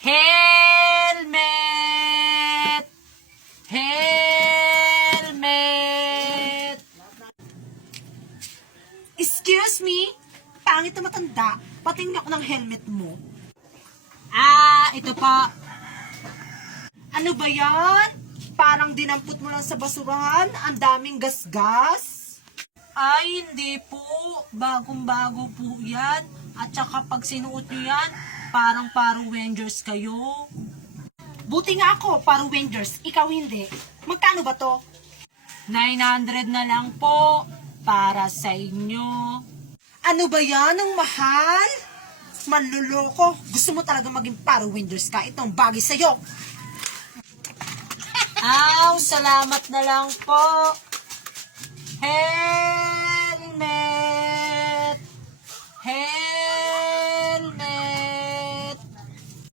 Helmet! Helmet! Excuse me? Pangit na matanda. Patingin ako ng helmet mo. Ito pa. Ano ba yan? Parang dinampot mo lang sa basurahan. Ang daming gasgas. Ay, hindi po. Bagong-bago po yan. At saka pag sinuot nyo yan, parang Power Rangers kayo. Buti nga ako, Power Rangers. Ikaw hindi. Magkano ba to? 900 na lang po para sa inyo. Ano ba yan? Ang mahal? Manluloko. Gusto mo talaga maging Power Rangers ka? Itong bagay sa'yo. Salamat na lang po. Helmet! Helmet!